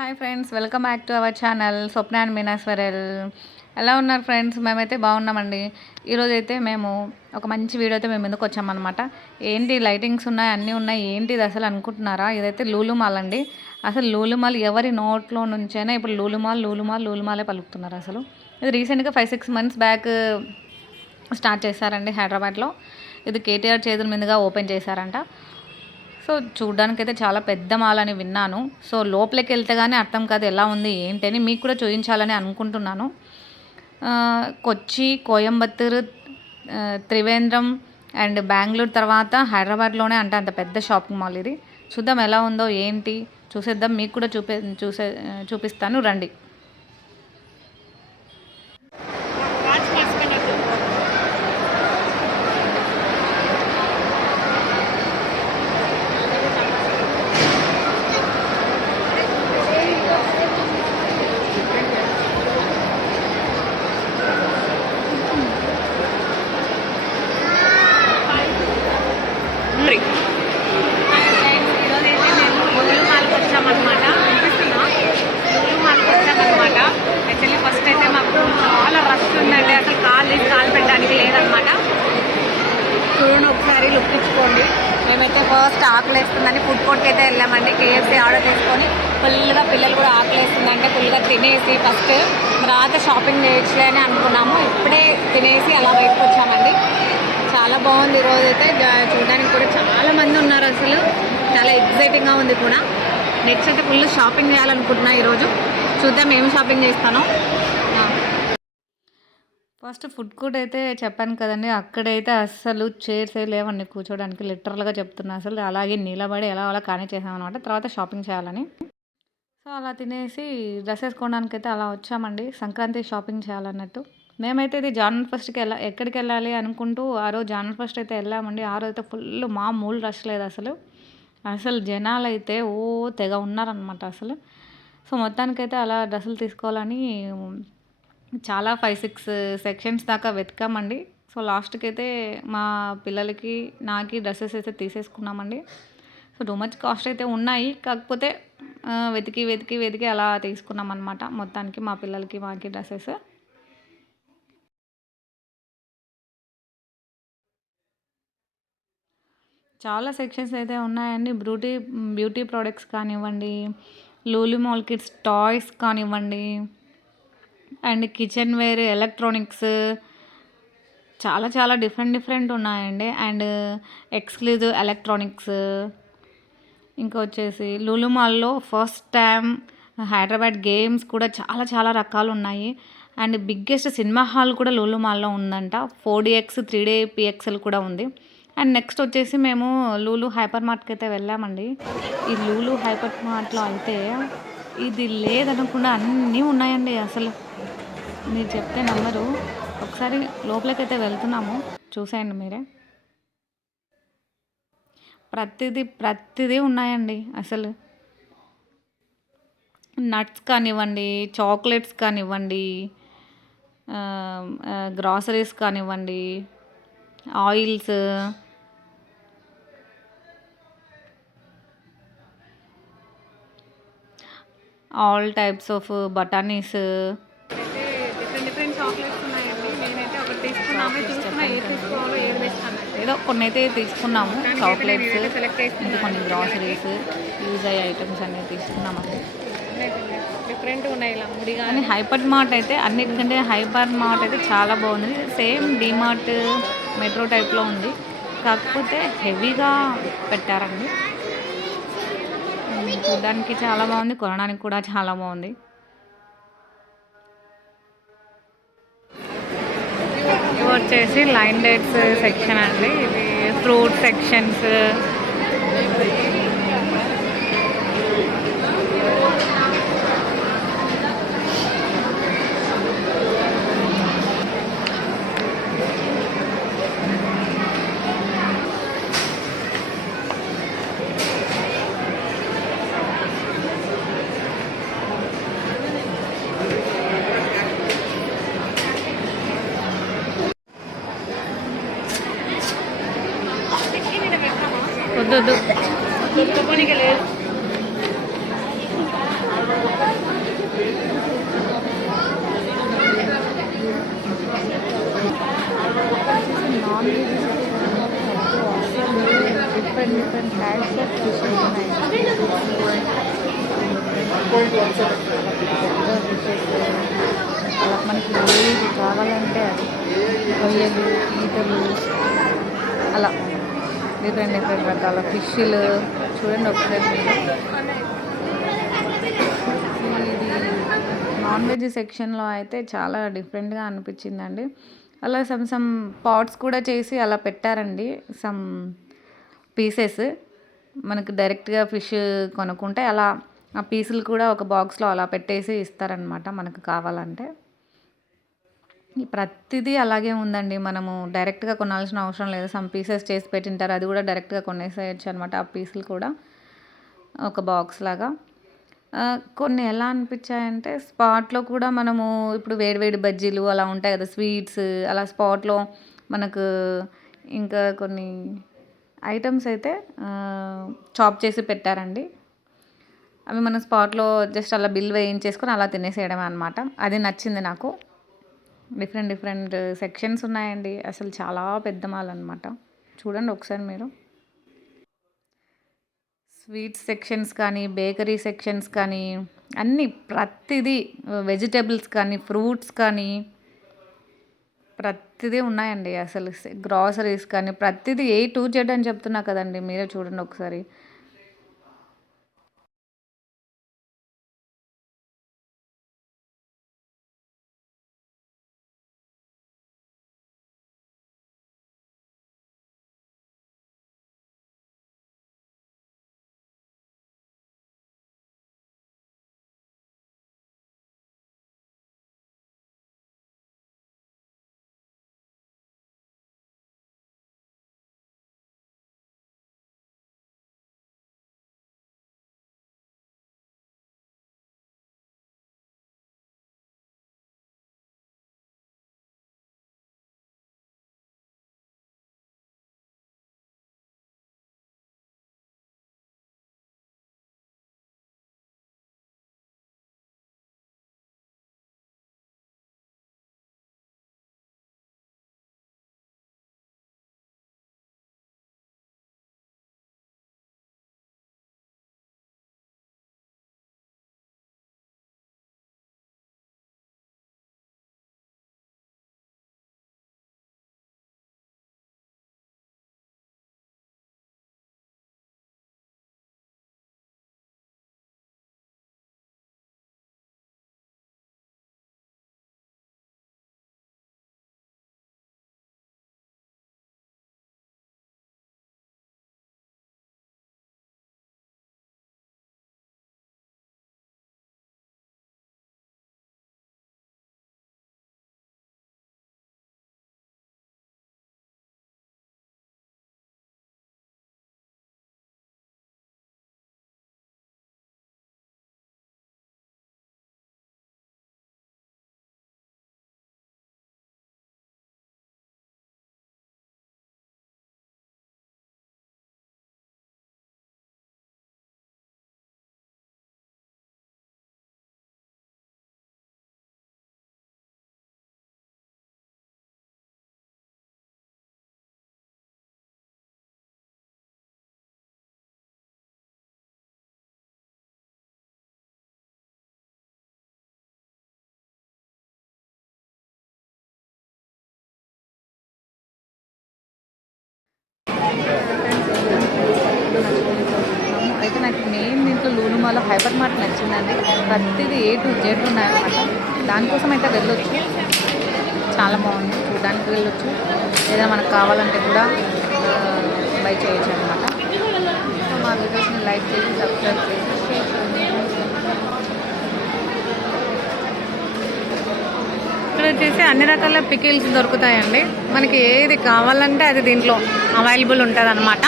Hi friends, welcome back to our channel Swapna and మీనాస్వరల్. ఎలా ఉన్నారు ఫ్రెండ్స్? మేమైతే బాగున్నామండి. ఈరోజు అయితే మేము ఒక మంచి వీడియో అయితే మేము ముందుకు వచ్చామన్నమాట. ఏంటి లైటింగ్స్ ఉన్నాయి, అన్నీ ఉన్నాయి, ఏంటి ఇది అసలు అనుకుంటున్నారా? ఇదైతే లూలు మాల్ అండి. అసలు లూలు మాల్ ఎవరి నోట్లో నుంచైనా ఇప్పుడు లూలు మాలే పలుకుతున్నారు. అసలు ఇది రీసెంట్గా 5-6 మంత్స్ బ్యాక్ స్టార్ట్ చేశారండి హైదరాబాద్లో. ఇది కేటీఆర్ చేతుల మీదుగా ఓపెన్ చేశారంట. సో చూడ్డానికైతే చాలా పెద్ద మాల్ అని విన్నాను. సో లోపలికి వెళ్తే కానీ అర్థం కాదు ఎలా ఉంది ఏంటని. మీకు కూడా చూపించాలని అనుకుంటున్నాను. కొచ్చి, కోయంబత్తూరు, త్రివేంద్రం అండ్ బెంగళూరు తర్వాత హైదరాబాద్లోనే అంటే అంత పెద్ద షాపింగ్ మాల్ ఇది. చూద్దాం ఎలా ఉందో ఏంటి చూసేద్దాం. మీకు కూడా చూపిస్తాను రండి. యాక్చువల్లీ ఫస్ట్ అయితే మాకు చాలా రష్ ఉందండి. అసలు కాలు పెట్టడానికి లేదనమాట. చూడండి ఒకసారి లుక్ ఇచ్చుకోండి. మేమైతే ఫస్ట్ ఆకలేస్తుందని ఫుడ్ కోర్ట్కి అయితే వెళ్ళామండి. KFC ఆర్డర్ చేసుకొని ఫుల్గా పిల్లలు కూడా ఆకలేస్తుందంటే ఫుల్గా తినేసి ఫస్ట్ తర్వాత షాపింగ్ చేయొచ్చులే అని అనుకున్నాము. ఇప్పుడే తినేసి అలా బయటకు వచ్చామండి. చాలా బాగుంది ఈరోజు అయితే. చూడడానికి కూడా చాలా మంది ఉన్నారు. అసలు చాలా ఎగ్జైటింగ్గా ఉంది కూడా. నెక్స్ట్ అయితే ఫుల్ షాపింగ్ చేయాలనుకుంటున్నా ఈరోజు. చూద్దాం ఏమి షాపింగ్ చేస్తాను. ఫస్ట్ ఫుడ్ కోర్ట్ అయితే చెప్పాను కదండి, అక్కడైతే అస్సలు చైర్స్ లేవండి కూర్చోడానికి. లిటరల్గా చెప్తున్నా. అసలు అలాగే నిలబడి ఎలా అలా కానీ చేసామన్నమాట. తర్వాత షాపింగ్ చేయాలని సో అలా తినేసి డ్రెస్ వేసుకోవడానికి అయితే అలా వచ్చామండి. సంక్రాంతి షాపింగ్ చేయాలన్నట్టు. మేమైతే ఇది జనవరి ఫస్ట్కి ఎక్కడికి వెళ్ళాలి అనుకుంటూ ఆ రోజు జనవరి ఫస్ట్ అయితే వెళ్ళామండి. ఆ రోజు అయితే ఫుల్ మామూలు రష్ లేదు అసలు జనాలు అయితే తెగ ఉన్నారనమాట అసలు. సో మొత్తానికైతే అలా డ్రెస్సులు తీసుకోవాలని చాలా 5-6 సెక్షన్స్ దాకా వెతికామండి. సో లాస్ట్కి అయితే మా పిల్లలకి నాకి డ్రెస్సెస్ అయితే తీసేసుకున్నామండి. సో టూ మచ్ కాస్ట్ అయితే ఉన్నాయి. కాకపోతే వెతికి అలా తీసుకున్నాం అనమాట. మొత్తానికి మా పిల్లలకి మాకి డ్రెస్సెస్ చాలా సెక్షన్స్ అయితే ఉన్నాయండి. బ్యూటీ ప్రోడక్ట్స్ కానివ్వండి, లూలు మాల్ కిడ్స్ టాయ్స్ కానివ్వండి, అండ్ కిచెన్ వేర్, ఎలక్ట్రానిక్స్ చాలా డిఫరెంట్ ఉన్నాయండి. And exclusive electronics. ఇంకా వచ్చేసి లూలు మాల్లో ఫస్ట్ టైం హైదరాబాద్ గేమ్స్ కూడా చాలా రకాలు ఉన్నాయి. అండ్ బిగ్గెస్ట్ సినిమా హాల్ కూడా లూలు మాల్లో ఉందంట. 4DX 3D PXL కూడా ఉంది. అండ్ నెక్స్ట్ వచ్చేసి మేము లూలు హైపర్ మార్ట్కి అయితే వెళ్ళామండి. ఈ లూలు హైపర్ మార్ట్లో అయితే ఇది లేదనకుండా అన్నీ ఉన్నాయండి. అసలు మీరు చెప్తే నమ్మరు. ఒకసారి లోపలికి అయితే వెళ్తున్నాము, చూసేయండి మీరే. ప్రతిదీ ఉన్నాయండి. అసలు నట్స్ కానివ్వండి, చాక్లెట్స్ కానివ్వండి, గ్రాసరీస్ కానివ్వండి, ఆయిల్స్, ఆల్ టైప్స్ ఆఫ్ బటానీస్, డిఫరెంట్ చాక్లెట్స్ ఉన్నాయండి. నేనైతే ఒకటి తీసుకున్నాము. ఏదో కొన్ని అయితే తీసుకున్నాము చాక్లెట్స్, ఇంకా కొన్ని గ్రాసరీస్, యూజ్ అయ్యే ఐటమ్స్ అనేవి తీసుకున్నామండి. డిఫరెంట్ ఉన్నాయి ఇలా ముడి. కానీ హైపర్ మార్ట్ అయితే అన్నిటికంటే హైపర్ మార్ట్ అయితే చాలా బాగుంది. సేమ్ డిమార్ట్ మెట్రో టైప్లో ఉంది, కాకపోతే హెవీగా పెట్టారండి. చూడడానికి చాలా బాగుంది, కొనడానికి కూడా చాలా బాగుంది. ఇవి వచ్చేసి లైన్ డేట్స్ సెక్షన్ అండి. ఇది ఫ్రూట్ సెక్షన్స్. వద్దు డిఫరెంట్ టైప్స్ ఆఫ్ ఫిషెస్ ఉన్నాయి. ఫిషెస్ అలా మనకి ఏది కావాలంటే అది, రొయ్యలు, పీతలు, అలా డిఫరెంట్ డిఫరెంట్ రకాల ఫిష్లు చూడండి ఒకసారి. ఇది నాన్ వెజ్ సెక్షన్లో అయితే చాలా డిఫరెంట్గా అనిపించిందండి. అలా సమ్ పాట్స్ కూడా చేసి అలా పెట్టారండి. సమ్ పీసెస్ మనకు డైరెక్ట్గా ఫిష్ కొనుక్కుంటే అలా ఆ పీసులు కూడా ఒక బాక్స్లో అలా పెట్టేసి ఇస్తారనమాట మనకు కావాలంటే. ప్రతిదీ అలాగే ఉందండి. మనము డైరెక్ట్గా కొనాల్సిన అవసరం లేదు. సమ్ పీసెస్ చేసి పెట్టింటారు, అది కూడా డైరెక్ట్గా కొనేసేయచ్చు అనమాట. ఆ పీసులు కూడా ఒక బాక్స్ లాగా. కొన్ని ఎలా అనిపించాయంటే స్పాట్లో కూడా మనము ఇప్పుడు వేడివేడి బజ్జీలు అలా ఉంటాయి కదా, స్వీట్స్ అలా స్పాట్లో మనకు ఇంకా కొన్ని ఐటమ్స్ అయితే చాప్ చేసి పెట్టారండి. అవి మన స్పాట్లో జస్ట్ అలా బిల్ వేయించేసుకొని అలా తినేసేయడమే అనమాట. అది నచ్చింది నాకు. డిఫరెంట్ డిఫరెంట్ సెక్షన్స్ ఉన్నాయండి. అసలు చాలా పెద్ద మాల్ అనమాట. చూడండి ఒకసారి మీరు. స్వీట్స్ సెక్షన్స్ కానీ, బేకరీ సెక్షన్స్ కానీ, అన్నీ ప్రతిదీ, వెజిటేబుల్స్ కానీ, ఫ్రూట్స్ కానీ ప్రతిదీ ఉన్నాయండి. అసలు గ్రాసరీస్ కానీ ప్రతిదీ A to Z అని చెప్తున్నా కదండి, మీరే చూడండి ఒకసారి. అయితే నాకు మెయిన్ దీంట్లో లూలుమాలో హైపర్ మార్ట్ నచ్చిందండి. ప్రతిదీ A to Z ఉన్నాయన్నమాట. దానికోసం అయితే వెళ్ళొచ్చు. చాలా బాగుంది, చూడడానికి వెళ్ళొచ్చు. ఏదైనా మనకు కావాలంటే కూడా బై చేయొచ్చు అనమాట. సో మా వీడియోస్ని లైక్ చేసి, సబ్స్క్రైబ్ చేసి, షేర్ చేయండి. ఇక్కడ వచ్చేసి అన్ని రకాల పికిల్స్ దొరుకుతాయండి. మనకి ఏది కావాలంటే అది దీంట్లో అవైలబుల్ ఉంటుంది అనమాట.